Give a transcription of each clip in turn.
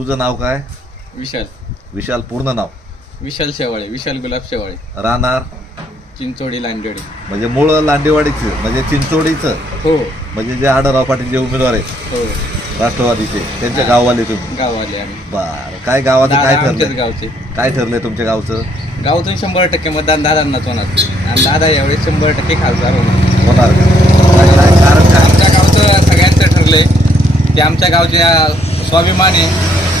तुझं नाव काय? विशाल. विशाल पूर्ण नाव? विशाल शेवाळे विशाल गुलाब शेवाळे. राहणार? चिंचोडी लांडेडी म्हणजे मूळ लांडेवाडीचं म्हणजे चिंचोडीचं? हो. म्हणजे जे आडरराव पाटील जे उमेदवार आहेत? हो. राष्ट्रवादीचे. त्यांच्या गाववाले तुम्ही? गाववाले आम्ही. बर. काय गावाचं काय आमच्याच ठरलंय? गावचे. काय ठरलंय तुमच्या गावचं? गावातून शंभर टक्के मतदान दादांनाच होणार. आणि दादा यावेळेस शंभर टक्के खासदार होणार. होणार. का? काय काय कारण काय? आमच्या गावचं सगळ्यांचं ठरलंय ते आमच्या गावच्या स्वाभिमान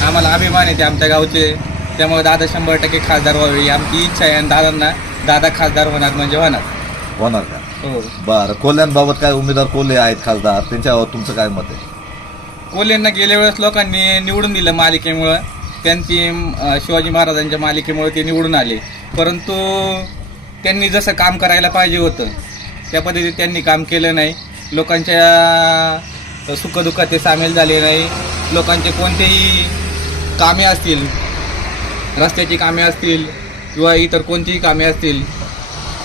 आम्हाला अभिमान आहे ते आमच्या गावचे. त्यामुळे दादा शंभर टक्के खासदार व्हावे ही आमची इच्छा आहे आणि दादांना दादा खासदार होणार म्हणजे होणार. होणार का? हो. बर कोल्ह्यांबाबत काय उमेदवार कोल्हे आहेत खासदार? त्यांच्यावर तुमचं काय मत आहे? कोल्हेंना गेल्या वेळेस लोकांनी निवडून दिलं मालिकेमुळं. त्यांची अं, शिवाजी महाराजांच्या मालिकेमुळे ते निवडून आले. परंतु त्यांनी जसं काम करायला पाहिजे होतं त्या पद्धतीने त्यांनी काम केलं नाही. लोकांच्या सुखदुःखात ते सामील झाले नाही. लोकांचे कोणतेही कामे असतील रस्त्याची कामे असतील किंवा इतर कोणतीही कामे असतील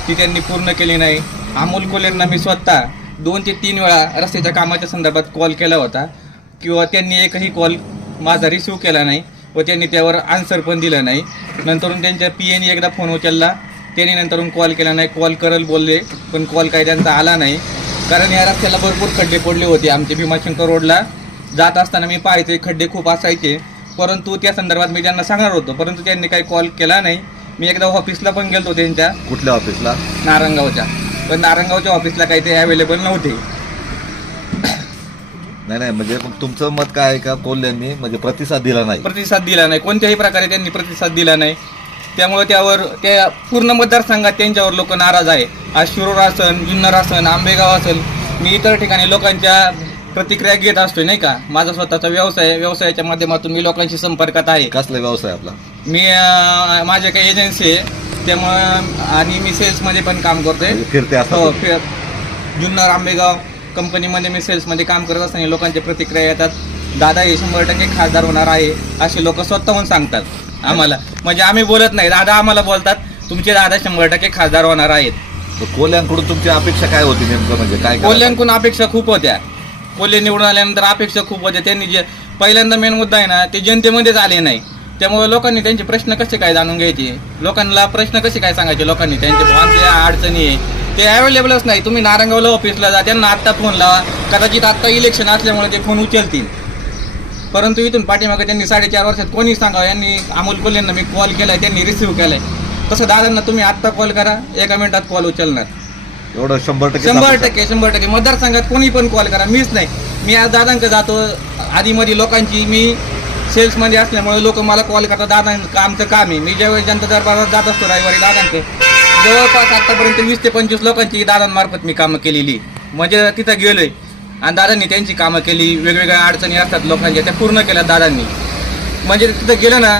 ती त्यांनी पूर्ण केली नाही. अमोल कोलेंना मी स्वतः दोन ते तीन वेळा रस्त्याच्या कामाच्या संदर्भात कॉल केला होता किंवा त्यांनी एकही कॉल माझा रिसिव्ह केला नाही व त्यांनी त्यावर आन्सर पण दिला नाही. नंतरून त्यांच्या पी एने एकदा फोन उचलला. त्यांनी नंतरून कॉल केला नाही. कॉल करल बोलले पण कॉल काही त्यांचा आला नाही. कारण या रस्त्याला भरपूर खड्डे पडले होते आमचे भीमाशंकर रोडला जात असताना मी पाहायचे खड्डे खूप असायचे. परंतु त्या संदर्भात मी त्यांना सांगणार होतो परंतु त्यांनी काही कॉल केला नाही. मी एकदा ऑफिसला पण गेलतो त्यांच्या. कुठल्या ऑफिसला नारंगावच्या. पण नारंगावच्या ऑफिसला काही ते अवेलेबल नव्हते. नाही नाही म्हणजे मग तुमचं मत काय आहे का? कोल्ह्यांनी म्हणजे प्रतिसाद दिला नाही? प्रतिसाद दिला नाही. कोणत्याही प्रकारे त्यांनी प्रतिसाद दिला नाही. त्यामुळे त्यावर त्या पूर्ण मतदारसंघात त्यांच्यावर लोक नाराज आहे आज शिरूर असन जुन्नर असन आंबेगाव असेल मी इतर ठिकाणी लोकांच्या प्रतिक्रिया घेत असतोय नाही का? माझा स्वतःचा व्यवसाय आहे. व्यवसायाच्या माध्यमातून मी लोकांशी संपर्कात आहे. कसला व्यवसाय आपला? मी अं, माझ्या काही एजन्सी आहे. त्यामुळं आणि मी सेल्समध्ये पण काम करतोय. म्हणजे फिरते हो असतात फि- जुन्नर आंबेगाव कंपनीमध्ये मी सेल्समध्ये काम करत असताना लोकांच्या प्रतिक्रिया येतात. दादा हे शंभर टक्के खासदार होणार आहे असे लोक स्वतःहून सांगतात आम्हाला. म्हणजे आम्ही बोलत नाही दादा आम्हाला बोलतात तुमचे दादा शंभर टक्के खासदार होणार आहेत. तर कोल्ह्यांकडून तुमची अपेक्षा काय होती नेमकं? म्हणजे काय करायला कोल्ह्यांकडून अपेक्षा खूप होत्या. कोल्हे निवडून आल्यानंतर अपेक्षा खूप होत्या. त्यांनी जे पहिल्यांदा मेन मुद्दा आहे ना ते जनतेमध्येच आले नाही. त्यामुळे लोकांनी त्यांचे प्रश्न कसे काय जाणून घ्यायचे? लोकांना प्रश्न कसे काय सांगायचे लोकांनी? त्यांचे आमच्या अडचणी आहे. ते अवेलेबलच नाही. तुम्ही नारंगावला ऑफिसला जा त्यांना आत्ता फोन लावा. कदाचित आत्ता इलेक्शन असल्यामुळे ते फोन उचलतील. परंतु इथून पाठीमागे त्यांनी साडेचार वर्षात कोणी सांगावं? यांनी अमोल कोल्हेंना मी कॉल केला त्यांनी रिसिव्ह केलाय. तसं दादांना तुम्ही आत्ता कॉल करा. एका मिनिटात कॉल उचलणार. एवढं शंभर टक्के शंभर. टक्के शंभर टक्के. मतदारसंघात कोणी पण कॉल करा. मीच नाही. मी आज दादांकडे जातो. आधीमध्ये लोकांची मी सेल्समध्ये असल्यामुळे लोक मला कॉल करतात. दादा आमचं काम आहे. मी ज्यावेळी जनता दरबारात जात असतो रविवारी दादांकडे जवळपास आतापर्यंत वीस ते पंचवीस लोकांची दादांमार्फत मी कामं केलेली म्हणजे तिथं गेलोय. आणि दादांनी त्यांची कामं केली. वेगवेगळ्या अडचणी असतात लोकांच्या त्या पूर्ण केल्या दादांनी. म्हणजे तिथं गेलं ना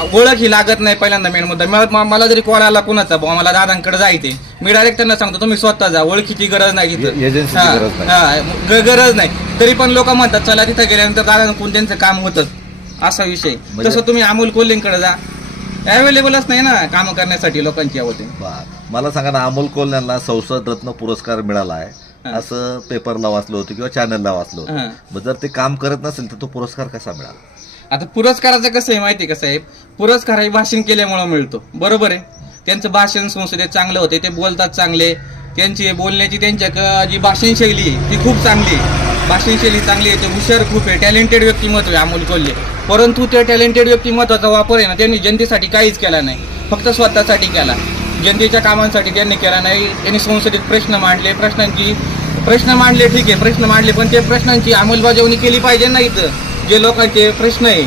ओळख ही लागत नाही पहिल्यांदा मेन मुद्दा. मला- मला जरी कॉल आला कुणाचा बुवा मला दादांकडे जायचे मी डायरेक्ट त्यांना सांगतो तुम्ही स्वतः जा ओळखीची गरज नाही तिथं हा, गरज नाही. हा, ग- गरज नाही. तरी पण लोक म्हणतात चला तिथं गेल्यानंतर दादांकडून त्यांचं काम होतच असा विषय म्हणजे- तसं तुम्ही अमोल कोल्हेंकडे जा. अवेलेबलच नाही ना काम करण्यासाठी लोकांची बर. मला सांगा ना अमोल कोल्ह्यांना संसद रत्न पुरस्कार मिळाला आहे हा. असं पेपरला वाचलं होतं किंवा चॅनलला वाचलं होतं. हा. मग जर ते काम करत नसेल तर तो पुरस्कार कसा मिळाला? आता पुरस्काराचं कसं आहे माहिती आहे का साहेब? पुरस्कार हे भाषण केल्यामुळे मिळतो. बरोबर आहे? त्यांचं भाषण संसदेत चांगलं होते ते बोलतात चांगले. त्यांची बोलण्याची त्यांच्या जी भाषण शैली आहे ती खूप चांगली आहे. भाषणशैली चांगली आहे ते हुशार खूप आहे टॅलेंटेड व्यक्तिमत्व आहे अमोल कोल्हे. परंतु त्या टॅलेंटेड व्यक्तिमत्वाचा वापर आहे ना त्यांनी जनतेसाठी काहीच केला नाही. फक्त स्वतःसाठी केला. जनतेच्या कामांसाठी त्यांनी केला नाही. त्यांनी संसदेत प्रश्न मांडले. प्रश्नांची प्रश्न मांडले ठीक आहे प्रश्न मांडले पण ते प्रश्नांची अंमलबजावणी केली पाहिजे नाही इथं. जे लोकांचे प्रश्न आहे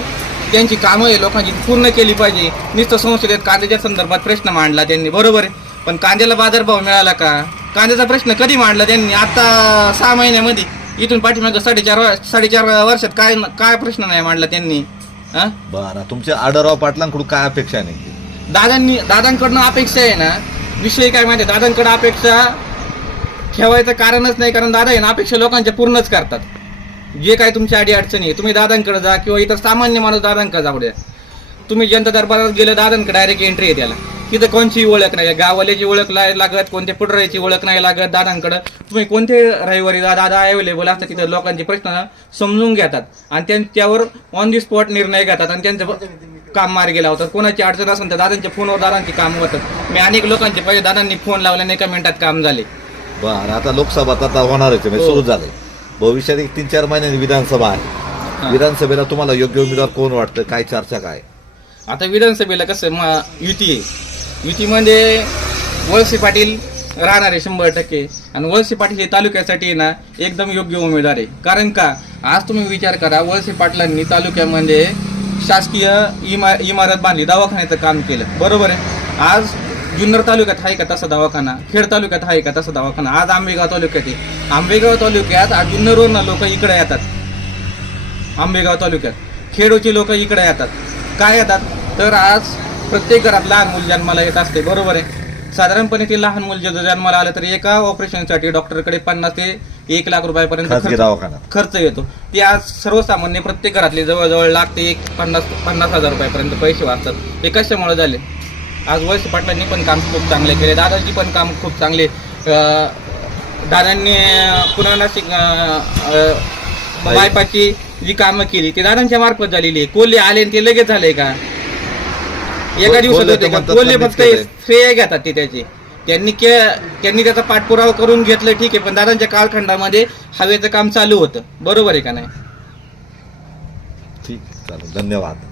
त्यांची कामं आहे लोकांची पूर्ण केली पाहिजे. नुसतं संसदेत कांद्याच्या संदर्भात प्रश्न मांडला त्यांनी बरोबर आहे. पण कांद्याला बाजारभाव मिळाला का? कांद्याचा प्रश्न कधी मांडला त्यांनी? आता सहा महिन्यामध्ये इथून पाठीमागं साडेचार साडेचार वर्षात काय काय प्रश्न नाही मांडला त्यांनी? हा बरं तुमच्या आडरराव पाटलांकडून काय अपेक्षा नाही दादांनी दादांकडनं अपेक्षा आहे ना. विषय काय माहिती? दादांकडे अपेक्षा ठेवायचं कारणच नाही कारण दादा आहे ना अपेक्षा लोकांच्या पूर्णच करतात. जे काय तुमच्या अडी अडचणी आहे तुम्ही दादांकडे जा किंवा इतर सामान्य माणूस दादांकडे जाऊ द्या. तुम्ही जनता दरबारात गेले दादांकडे डायरेक्ट एंट्री आहे त्याला. तिथं कोणची ओळख नाही गावाल्याची ओळख नाही लागत कोणत्या पुढरायची ओळख नाही लागत दादांकडं. तुम्ही कोणते रविवारी दादा अवेलेबल असतात तिथं लोकांचे प्रश्न समजून घेतात. आणि त्यां- त्यावर ऑन दी स्पॉट निर्णय घेतात आणि त्यांचं काम मार्गी लावतात. कोणाची अडचण असेल तर दादांच्या फोनवर दादांची काम होतात. मी अनेक लोकांचे पहिले दादांनी फोन लावल्याने एका मिनिटात काम झाले. बरं आता लोकसभा आता होणारच म्हणजे हो. सुरू झालंय. भविष्यात एक तीन चार महिन्यांनी विधानसभा आहे. विधानसभेला तुम्हाला योग्य उमेदवार कोण वाटतं? काय चर्चा काय? आता विधानसभेला कसं म युती आहे. युतीमध्ये वळसे पाटील राहणार आहे शंभर टक्के. आणि वळसे पाटील हे तालुक्यासाठी ना एकदम योग्य उमेदवार आहे. कारण का? आज तुम्ही विचार करा वळसे पाटलांनी तालुक्यामध्ये शासकीय इमा इमारत बांधली दवाखान्याचं काम केलं. बरोबर आहे? आज जुन्नर तालुक्यात आहे का तसा दवाखाना? खेड तालुक्यात आहे का तसा दवाखाना? आज आंबेगाव तालुक्यात आहे. आंबेगाव तालुक्यात आज जुन्नरवरून लोक इकडे येतात. आंबेगाव तालुक्यात. खेडोची लोक इकडे येतात. काय येतात? तर आज प्रत्येक घरात लहान मुल जन्माला येत असते. बरोबर आहे. साधारणपणे ते लहान मुल जर जन्माला आलं तर एका ऑपरेशनसाठी डॉक्टरकडे पन्नास ते एक लाख रुपयापर्यंत खर्च- येतो. ते आज सर्वसामान्य प्रत्येक घरातले जवळजवळ लाख ते एक पन्नास पन्नास हजार रुपयापर्यंत पैसे वाचतात. हे कशामुळे झाले? आज वळसे पाटलांनी पण काम खूप चांगले केले दादाजी पण काम खूप चांगले. दादांनी पुन्हा नाशिक बायपाची जी कामं केली ती दादांच्या मार्फत झालेली आहे. कोल्हे आले ते लगेच झाले का? एका दिवसात होते का? कोल्हे फक्त. श्रेय घेतात ते त्याचे. त्यांनी के त्यांनी त्याचा पाठपुरावा करून घेतलं ठीक आहे पण दादांच्या कालखंडामध्ये हवेचं काम चालू होतं. बरोबर आहे का नाही? ठीक चालेल. धन्यवाद.